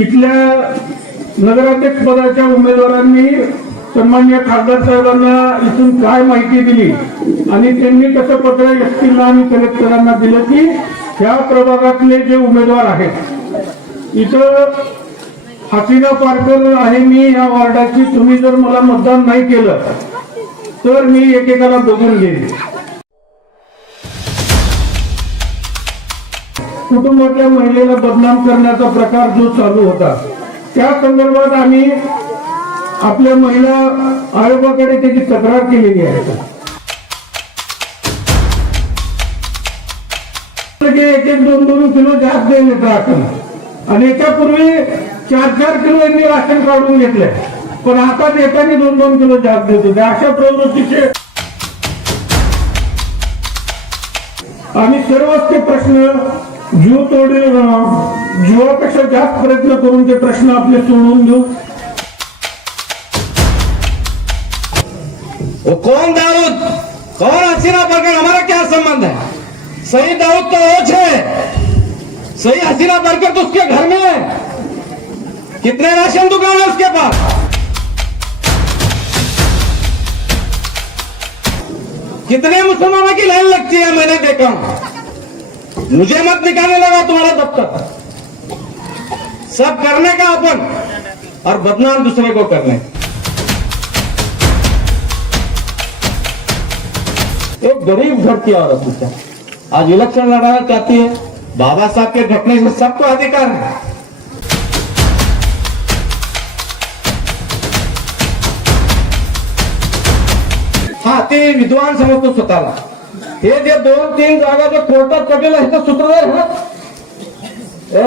इथल्या नगराध्यक्ष पदाच्या उमेदवारांनी सन्माननीय खासदार साहेबांना इथून काय माहिती दिली आणि त्यांनी कसं पत्र एसपीला आणि कलेक्टरांना दिलं की ह्या प्रभागातले जे उमेदवार आहेत इथं हसीना पारकर आहे मी या वार्डाची, तुम्ही जर मला मतदान नाही केलं तर मी एकेकाला बघून घेईन. कुटुंबातल्या महिलेला बदनाम करण्याचा प्रकार जो चालू होता त्या संदर्भात आम्ही आपल्या महिला आयोगाकडे त्याची तक्रार केलेली आहे. एक एक 2-2 किलो जास्त देण्यात राहतं आणि याच्यापूर्वी 4-4 किलो यांनी राशन काढून घेतलंय, पण आता देताना 2-2 किलो जास्त देत होते. अशा प्रवृत्तीचे आम्ही सर्वच ते प्रश्न जीवापेक्षा जास्त प्रयत्न करून ते प्रश्न आपले सोडवून देऊ. वो कौन दाऊद, कौन हसीना पारकर, हमारा क्या संबंध है? सही दाऊद तो वो है, सही हसीना पारकर तो उसके घर में है. कितने राशन दुकान है उसके पास? कितने मुसलमानों की लाइन लगती है मैंने देखा. मुझे मत निकालने लगा तुम्हारा दफ्तर. सब करने का अपन और बदनाम दूसरे को करने. एक गरीब घर की औरत है, आज इलेक्शन लड़ाना चाहती है. बाबा साहब के घटने से सबको अधिकार है. हा, ते विद्वान समजतो स्वतःला. हे जे 2-3 जागा जो कोर्टात पडलेला है तो सूत्रधार है.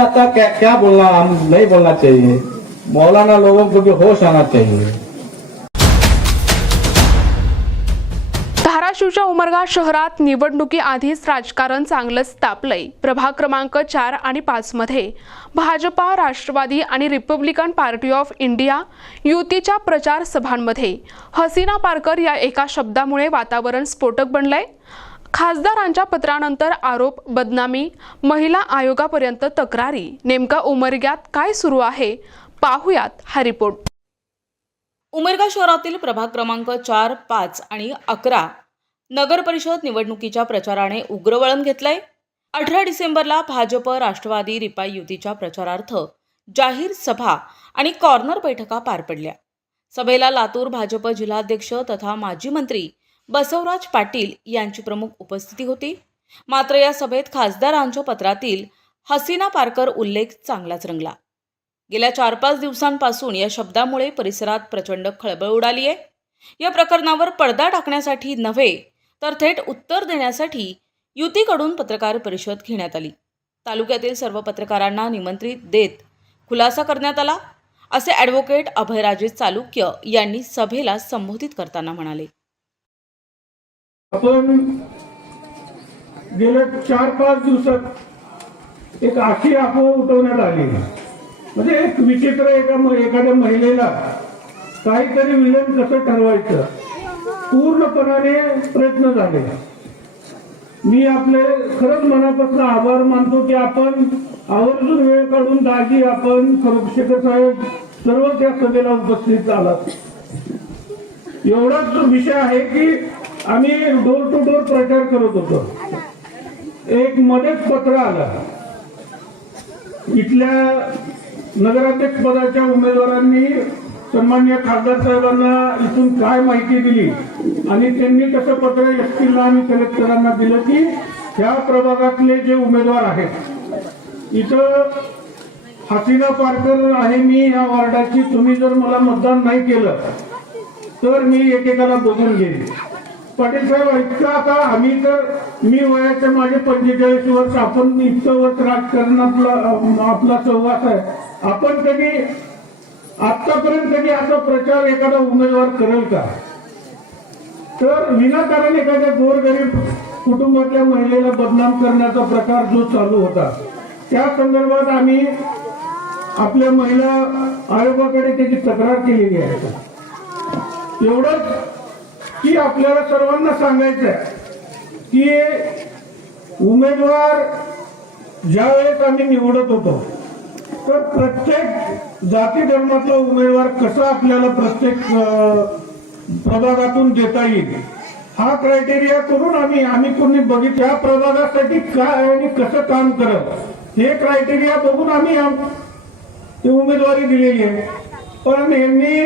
आता क्या बोलना, हम नहीं बोलना चाहिए. मौलाना लोगों को भी होश आना चाहिए. धाराशिवच्या उमरगा शहरात निवडणुकीआधीच राजकारण चांगलंच तापलंय. प्रभाग क्रमांक 4 आणि 5 मध्ये भाजपा, राष्ट्रवादी आणि रिपब्लिकन पार्टी ऑफ इंडिया युतीच्या प्रचार सभांमध्ये हसीना पारकर या एका शब्दामुळे वातावरण स्फोटक बनलंय. खासदारांच्या पत्रानंतर आरोप, बदनामी, महिला आयोगापर्यंत तक्रारी. नेमका उमरग्यात काय सुरू आहे पाहुयात हा रिपोर्ट. उमरगा शहरातील प्रभाग क्रमांक 4, 5 आणि 11 नगर परिषद निवडणुकीच्या प्रचाराने उग्र वळण घेतलंय. 18 डिसेंबरला भाजप, राष्ट्रवादी, रिपाई युतीच्या प्रचारार्थ जाहीर सभा आणि कॉर्नर बैठका पार पडल्या. सभेला लातूर भाजप जिल्हाध्यक्ष तथा माजी मंत्री बसवराज पाटील यांची प्रमुख उपस्थिती होती. मात्र या सभेत खासदारांच्या पत्रातील हसीना पारकर उल्लेख चांगलाच रंगला. गेल्या 4-5 दिवसांपासून या शब्दामुळे परिसरात प्रचंड खळबळ उडाली आहे. या प्रकरणावर पडदा टाकण्यासाठी नव्हे तर थेट उत्तर देण्यासाठी युतीकडून पत्रकार परिषद घेण्यात आली. तालुक्यातील सर्व पत्रकारांना निमंत्रित देत खुलासा करण्यात आला, असे ॲडव्होकेट अभयराजे चालुक्य यांनी सभेला संबोधित करताना म्हणाले. आपण गेल्या 4-5 दिवसात एक अशी अफवा उठवण्यात आली, म्हणजे एक विचित्र एखाद्या महिलेला काहीतरी विलन कसं ठरवायचं पूर्णपणाने प्रयत्न झाले. मी आपले खरंच मनापासून आभार मानतो की आपण आवर्जून वेळ काढून दाजी, आपण शेखर साहेब सर्व त्या सभेला उपस्थित आलात. एवढाच विषय आहे की आम्ही डोर टू डोर प्रचार करत होतो. एक मध्येच पत्र आलं, इथल्या नगराध्यक्ष पदाच्या उमेदवारांनी सन्माननीय खासदार साहेबांना इथून काय माहिती दिली आणि त्यांनी कसं पत्र एसपीला आणि कलेक्टरांना दिलं की ह्या प्रभागातले जे उमेदवार आहेत इथं हसीना पारकर आहे मी या वार्डाची, तुम्ही जर मला मतदान नाही केलं तर मी एकेकाला बघून घेईन. पाटील साहेब इतकं आता आम्ही तर मी वयाचे माझे 45 वर्ष, आपण इतकं वर्ष राजकारणातला आपला सहवास आहे. आपण कधी आतापर्यंत कधी असा प्रचार एखादा उमेदवार करेल का? तर विनाकारण एखाद्या गोरगरीब कुटुंबातल्या महिलेला बदनाम करण्याचा प्रकार जो चालू होता त्या संदर्भात आम्ही आपल्या महिला आयोगाकडे त्याची तक्रार केलेली आहे. एवढंच की आपल्याला सर्वांना सांगायचं आहे की उमेदवार ज्यावेळेस आम्ही निवडत होतो तर प्रत्येक जाती धर्मातला उमेदवार कसा आपल्याला प्रत्येक प्रभागातून देता येईल हा क्रायटेरिया करून आम्ही कोणी बघितलं या प्रभागासाठी काय आणि कसं काम करत हे क्रायटेरिया बघून आम्ही ते उमेदवारी दिलेली आहे. पण यांनी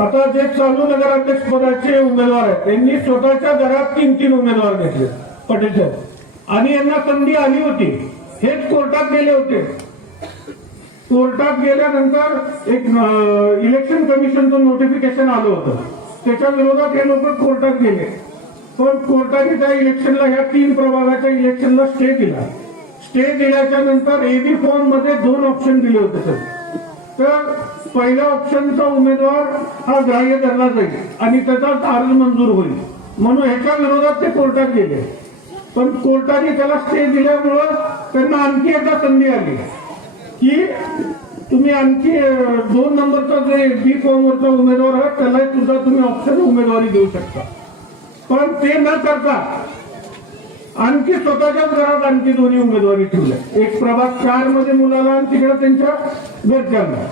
आता जे चालू नगराध्यक्ष पदाचे उमेदवार आहेत त्यांनी स्वतःच्या घरात 3 उमेदवार घेतले पटेल साहेब आणि यांना संधी आली होती. हेच कोर्टात गेले होते. कोर्टात गेल्यानंतर एक इलेक्शन कमिशनचं नोटिफिकेशन आलं होतं. त्याच्या विरोधात हे लोक कोर्टात गेले. पण कोर्टाने त्या इलेक्शनला ह्या 3 प्रभागाच्या इलेक्शनला स्टे दिला. स्टे दिल्याच्या नंतर एबी फॉर्म मध्ये 2 ऑप्शन दिले होते सर. तर पहिल्या ऑप्शनचा उमेदवार हा ग्राह्य धरला जाईल आणि त्याचा अर्ज मंजूर होईल म्हणून ह्याच्या विरोधात ते कोर्टात गेले. पण कोर्टाने त्याला स्टे दिल्यामुळं त्यांना आणखी एकदा संधी आली की तुम्ही आणखी 2 नंबरचा जे बी फॉर्मवरचा उमेदवार आहे त्याला सुद्धा तुम्ही ऑप्शन उमेदवारी देऊ शकता. पण ते न करता आणखी स्वतःच्याच घरात आणखी 2 उमेदवारी ठेवल्या. एक प्रभाग 4 मध्ये मुलाला आणि तिकडे त्यांच्या घरच्यांना.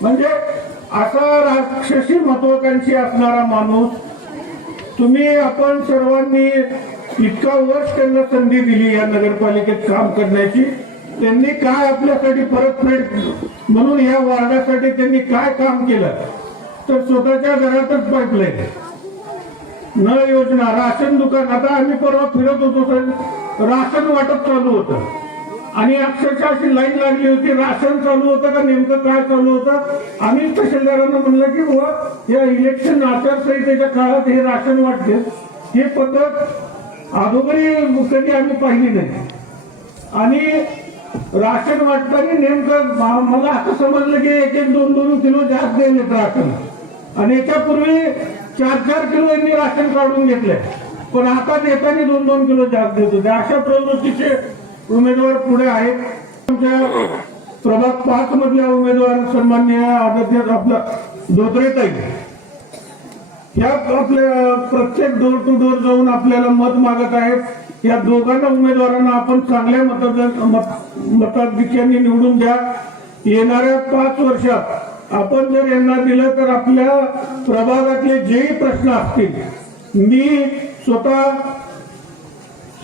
म्हणजे असा राक्षसी महत्वाकांक्षी असणारा माणूस आपण सर्वांनी इतका वर्ष त्यांना संधी दिली या नगरपालिकेत काम करण्याची. त्यांनी काय आपल्यासाठी परतफेड म्हणून या वार्डासाठी त्यांनी काय काम केलं तर स्वतःच्या घरातच पाईपलाईन नळ योजना राशन दुकान. आता आम्ही परवा फिरत होतो सर राशन वाटप चालू होतं आणि अक्षरशः अशी लाईन लागली होती. राशन चालू होतं का नेमकं काय चालू होतं. आम्ही तहसीलदारांना म्हणलं की बुवा या इलेक्शन आचारसंहितेच्या काळात हे राशन वाटते ही पद्धत अगोदरी कधी आम्ही पाहिली नाही. आणि राशन वाटताना नेमकं मला असं समजलं की 1-2 किलो जास्त द्यायलेत राशन आणि याच्यापूर्वी 4 किलो यांनी राशन काढून घेतलंय. पण आता देताना 2 किलो जास्त देत होते. अशा प्रवृत्तीचे उमेदवार पुढे आहेत. आमच्या प्रभाग 5 मधल्या उमेदवार सन्माननीय आदरणीय आपला धोत्रेताई ह्या आपल्या प्रत्येक डोर टू डोर जाऊन आपल्याला मत मागत आहेत. या दोघांना उमेदवारांना आपण चांगल्या मताधिक्याने निवडून द्या. येणाऱ्या 5 वर्षात आपण जर यांना दिलं तर आपल्या प्रभागातले जेही प्रश्न असतील मी स्वतः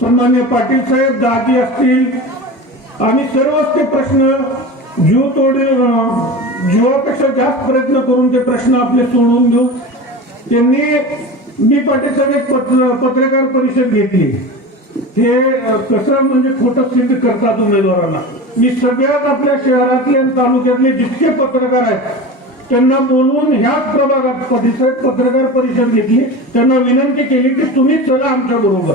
सन्मान्य पाटील साहेब दाजी असतील आणि सर्वच ते प्रश्न जीवापेक्षा जास्त प्रयत्न करून ते प्रश्न आपले सोडवून घेऊ. मी पाटील साहेब एक पत्रकार परिषद घेतली. हे कसं म्हणजे खोटं सिद्ध करतात उमेदवारांना. मी सगळ्यात आपल्या शहरातले आणि तालुक्यातले जितके पत्रकार आहेत त्यांना बोलवून ह्याच प्रभागात पत्रकार परिषद घेतली. त्यांना विनंती केली की तुम्ही चला आमच्या बरोबर.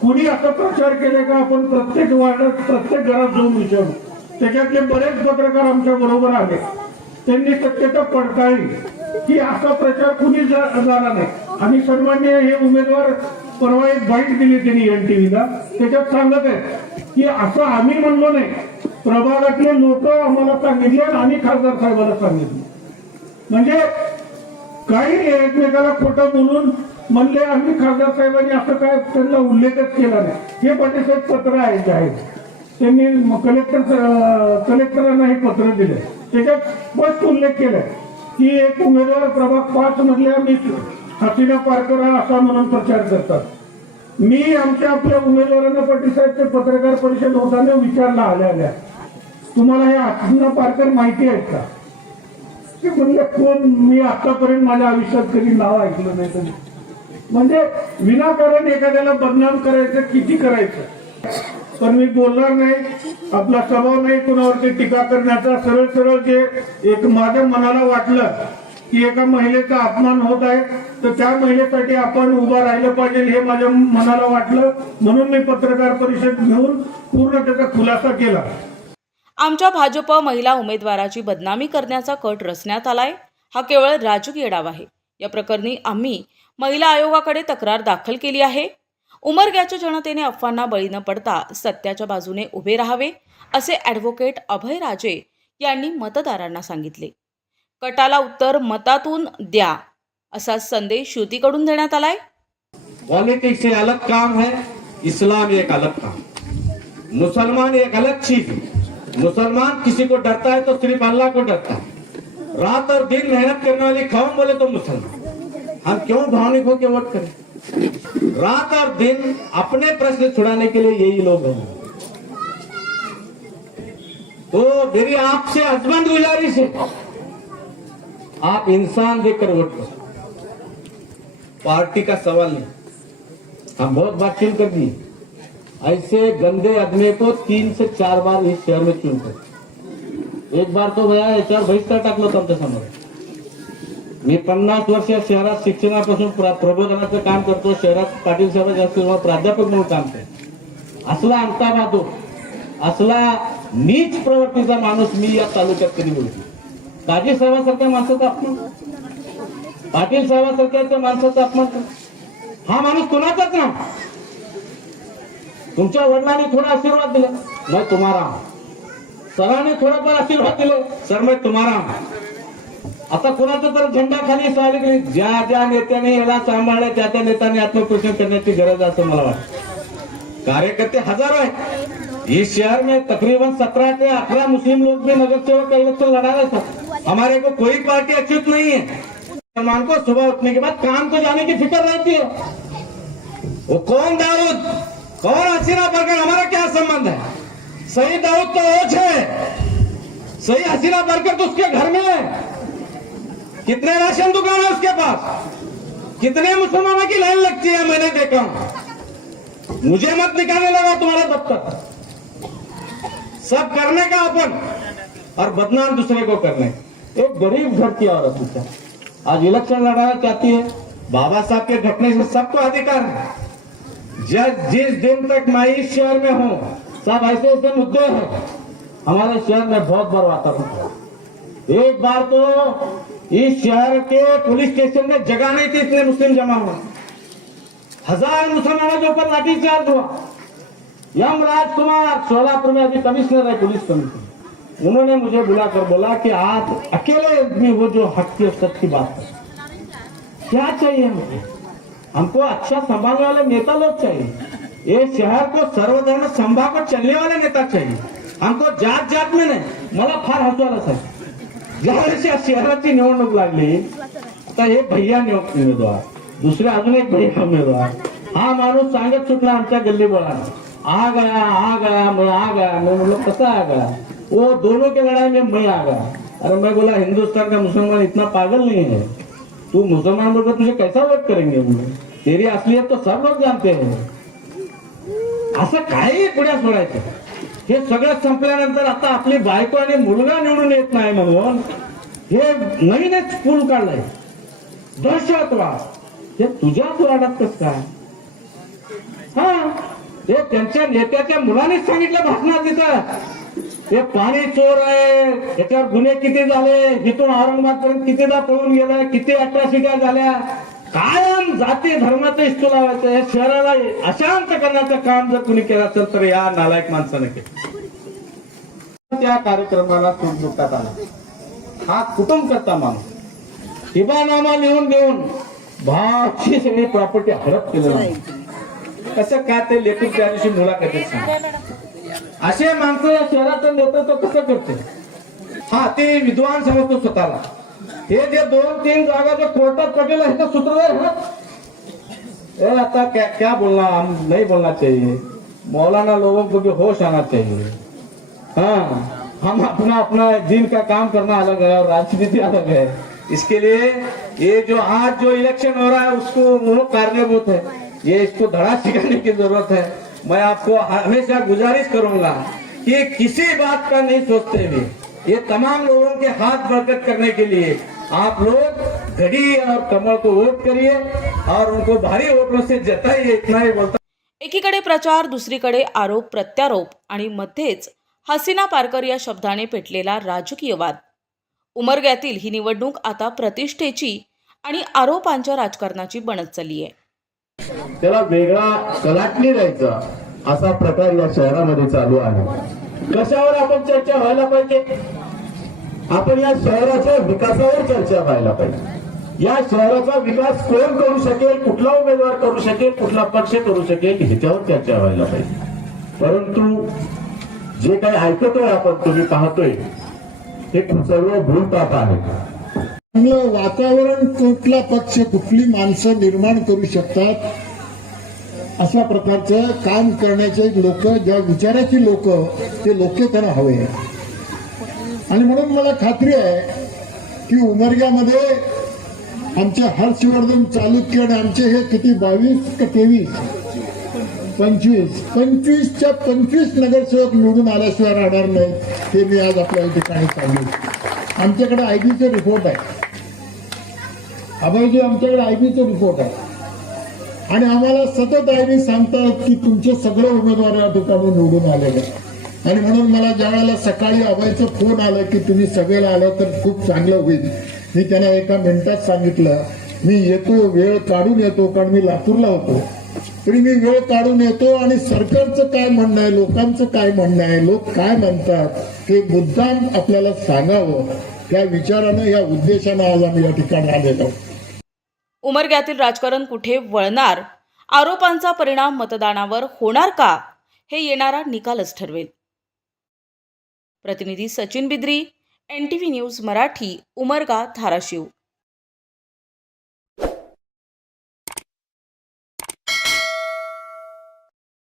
कुणी असा प्रचार केला का आपण प्रत्येक वार्डात प्रत्येक घरात जाऊन विचारू. त्याच्यातले बरेच पत्रकार आमच्या बरोबर आले. त्यांनी सत्यता पडताळली की असा प्रचार कुणी झाला नाही. आणि सन्मान्य हे उमेदवार परवा एक बाईट दिली त्यांनी NTVला. त्याच्यात सांगत आहे की असं आम्ही म्हणलो नाही प्रभागातले लोक आम्हाला सांगितले आणि आम्ही खासदार साहेबांना सांगितले. म्हणजे काही एकमेकाला खोटं बोलून म्हणले आम्ही खासदार साहेबांनी असं काय त्यांना उल्लेखच केला नाही. हे पाटील साहेब पत्र आहे त्यांनी कलेक्टरांना हे पत्र दिले. त्याच्यात स्पष्ट उल्लेख केलाय की एक उमेदवार प्रभाग 5 मधल्या मी हसीना पारकर असा म्हणून प्रचार करतात. मी आपल्या उमेदवारांना पाटील साहेब पत्रकार परिषद होताना विचारला आल्या तुम्हाला हे हसीना पारकर माहिती आहेत का. ते म्हणले कोण. मी आतापर्यंत माझ्या आयुष्यात कधी नाव ऐकलं नाही. तरी म्हणजे विनाकारण एखाद्याला बदनाम करायचं किती करायचं. पण मी बोलणार नाही. आपला स्वभाव नाही कोणावरती टीका करण्याचा. सरळ जे एक माझ्या मनाला वाटलं की एका महिलेचा अपमान होत आहे तर त्या महिलेसाठी आपण उभा राहिलं पाहिजे हे माझ्या मनाला वाटलं. म्हणून मी पत्रकार परिषद घेऊन पूर्ण त्याचा खुलासा केला. आमच्या भाजप महिला उमेदवाराची बदनामी करण्याचा कट रचण्यात आलाय. हा केवळ राजकीय डाव आहे. या प्रकरणी आम्ही महिला आयोगाकडे तक्रार दाखल केली आहे. उमरग्याच्या जनतेने अफवांना बळी न पडता सत्याच्या बाजूने उभे राहावे असे ॲडव्होकेट अभय राजे यांनी मतदारांना सांगितले. कटाला उत्तर मतातून द्या असा संदेश युतीकडून देण्यात आलाय. पॉलिटिक्स से अलग काम है, इस्लाम एक अलग काम, मुसलमान एक अलग चीज है. मुसलमान किसी को डरता है तो सिर्फ अल्लाह को डरता है। रात और दिन मेहनत करने वाले कौन बोले तो मुसलमान। हम क्यों भावनिक होकर वोट करें? रात और दिन अपने प्रश्न छुड़ाने के लिए यही लोग हैं। तो मेरी आपसे अजमत गुजारिश है, आप इंसान देखकर वोट करो, पार्टी का सवाल नहीं। हम बहुत बातचीत कर दी, ऐसे गंदे आदमी को 3 से 4 बार इस शहर में चुनतो। एक बार तो भैया याच्यावर बहिष्कार टाकलं होतं आमच्या समोर। मी 50 वर्ष शहरात शिक्षणापासून प्रबोधनाचं काम करतो, शहरात पाटील साहेब जास्त प्राध्यापक म्हणून काम करतो। असला अंता बहादूर, असला नीच प्रवृत्तीचा माणूस मी या तालुक्यात कधी बोलतो। काजी साहेबांसारख्या माणसाचा अपमान, पाटील साहेबांसारख्या माणसाचा अपमान, हा माणूस कोणाचाच ना। तुमच्या वडिलांनी थोडा आशीर्वाद दिला, मैं तुम्हारा हूं। सरांनी थोडाफार आशीर्वाद दिले, सर मैं तुम्हारा हूं। आता कोणाचा तर झेंडा खाली सवाल की ज्या ज्या नेत्याने याला सांभाळले त्या त्या नेत्याने आत्मपोषण करण्याची गरज आहे असं मला वाटतं। कार्यकर्ते हजारों हैं इस शहर में, तकरीबन 17 से 18 मुस्लिम लोग भी नगर सेवक का इलेक्शन लड़ा रहे थे। हमारे को कोई पार्टी अच्युत नहीं है। मुसलमान को सुबह उठने के बाद काम को जाने की फिक्र रहती है। वो कौन दाऊद, कौन हसीना बरकर, हमारा क्या संबंध है? सही दाऊद तो ओझ है, सही हसीना बरकर तो उसके घर में है। कितने राशन दुकान है उसके पास, कितने मुसलमानों की लाइन लगती है, मैंने देखा। मुझे मत निकालने लगा तुम्हारा दफ्तर। सब करने का अपन और बदनाम दूसरे को करने। एक गरीब घर की औरत है, आज इलेक्शन लड़ाना चाहती है। बाबा साहब के घटने से सबको अधिकार है। जिस दिन तक मैं इस शहर में हूं, सब ऐसे ऐसे मुद्दे हैं हमारे शहर में, बहुत बड़ा वातावरण। एक बार तो इस शहर के पुलिस स्टेशन में जगह नहीं थी, इतने मुस्लिम जमा हुए। 1000 मुसलमानों के ऊपर लाठीचार्ज हुआ। यम राजकुमार सोलापुर में अभी कमिश्नर है पुलिस कमिश्नर, उन्होंने मुझे बुलाकर बोला कि आप अकेले आदमी हो जो हक की सच की बात है। क्या चाहिए हमको अच्छा संभालने वाले नेता लोग चाहिए। ये शहर को सर्वधर्म संभाळ को चलने वाले नेता चाहिए। हमको जात जात में नाही। मला फार हसू आलं साहेब, ज्यावेळेस या शहराची निवडणूक लागली, आता हे भैया उमेदवार, दुसरे अजून एक भैया उमेदवार, हा माणूस सांगत सुटला आमच्या गल्ली बोळाला, आ गया मैं आ गया। मैं बोला कैसा आ गया? वो दोनों के लड़ाई में मैं आ गया। अरे मैं बोला हिंदुस्तान का मुसलमान इतना पागल नहीं है, तू मुसलमान बोलकर तुझे कैसा वोट करेंगे? तेरी असलियत तो सब लोग जानते हैं। असं काही पुढ्या सोडायचं। हे सगळं संपल्यानंतर आता आपली बायको आणि मुलगा निवडून येत नाही म्हणून हे नवीनच पूल काढलाय, दहशतवाद। हे तुझ्याच वाड्यात कस काय? हा, हे त्यांच्या नेत्याच्या मुलानेच सांगितलं भाषणात तिथं, हे पाणी चोर आहे, याच्यावर गुन्हे किती झाले, इथून औरंगाबाद पर्यंत कितीदा पळून गेलाय, किती अट्रॉसिटी झाल्या। कायम जाती धर्माचं इस्तू लावायचं, या शहराला अशांत करण्याचं काम जर कुणी केलं असेल तर या नालायक माणसाने केलं। त्या कार्यक्रमाला दुःखात आला हा कुटुंब करता माणूस, हिबानामा लिहून देऊन भावाची सगळी प्रॉपर्टी हडप केलं नाही। कसं काय ते लेखून त्या दिवशी मुलाखतीत सांग। असे माणसं या शहराचं नेतृत्व कसं करते? हा, ते विद्वान समजतो स्वतःला। हे जे 2-3 जागा जो कोर्टात पटेल है तो सूत्रधार है। आता क्या बोलना, हम नहीं बोलना चाहिए। मौलाना लोगों को भी होश आना चाहिए। हाँ, हम अपना अपना दिन का काम करना अलग है और राजनीति अलग है। इसके लिए ये जो आज जो इलेक्शन हो रहा है उसको वो कारणीभूत है, ये इसको धड़ा सिखाने की जरूरत है। मैं आपको हमेशा गुजारिश करूंगा कि किसी बात का नहीं सोचते हुए ये तमाम लोगों के हाथ बरकत करने के लिए आप लोग घड़ी और कमल को वोट करिए और उनको भारी वोटों से जताइए। इतना ही बोलता। एकीकडे प्रचार, दुसरीकडे आरोप प्रत्यारोप आणि मध्येच हसीना पारकर या शब्दाने पेटलेला राजकीय वाद। उमरग्यातील ही निवडणूक आता प्रतिष्ठेची आणि आरोपांच्या राजकारणाची बनत चालली आहे। त्याला वेगळा कलाटणी द्यायचा असा प्रकार या शहरामध्ये चालू आहे। कशावर आपण चर्चा व्हायला पाहिजे? आपण या शहराच्या विकासावर चर्चा व्हायला पाहिजे। या शहराचा विकास कोण करू शकेल, कुठला उमेदवार करू शकेल, कुठला पक्ष करू शकेल, ह्याच्यावर चर्चा व्हायला पाहिजे। परंतु जे काही ऐकतोय आपण, तुम्ही पाहतोय, हे सर्व भूलथाप आहे. चांगलं वातावरण कुठला पक्ष, कुठली माणसं निर्माण करू शकतात, अशा प्रकारचं काम करण्याचे लोक, ज्या विचाराची लोक, ते लोक त्यांना हवे. आणि म्हणून मला खात्री आहे की उमरग्यामध्ये आमचे हर्षवर्धन चालुक्य आणि आमचे हे किती 22 का 23 25च्या 25 नगरसेवक निवडून आल्याशिवाय राहणार नाही, हे मी आज आपल्या ठिकाणी सांगितलं. आमच्याकडे आयबीचे रिपोर्ट आहे, अभयजी, आमच्याकडे आयबीचे रिपोर्ट आहे. आणि आम्हाला सतत आयबी सांगतात की तुमचे सगळे उमेदवार या ठिकाणी निवडून आलेले. आणि म्हणून मला ज्या वेळेला सकाळी अभयचं फोन आला की तुम्ही सगळेला आलं तर खूप चांगलं होईल, मी त्यांना एका मिनिटात सांगितलं मी येतो, वेळ काढून येतो, कारण मी लातूरला होतो. तरी मी वेळ काढून येतो आणि सरकारचं काय म्हणणं आहे, लोकांचं काय म्हणणं आहे, लोक काय म्हणतात हे मुद्दाम आपल्याला सांगावं, त्या विचारानं, या उद्देशानं आज आम्ही या ठिकाणी आलेलो. उमरग्यातील राजकारण कुठे वळणार, आरोपांचा परिणाम मतदानावर होणार का, हे येणारा निकालच ठरवेल. प्रतिनिधी सचिन बिद्री, NTV न्यूज मराठी, उमरगा, धाराशिव.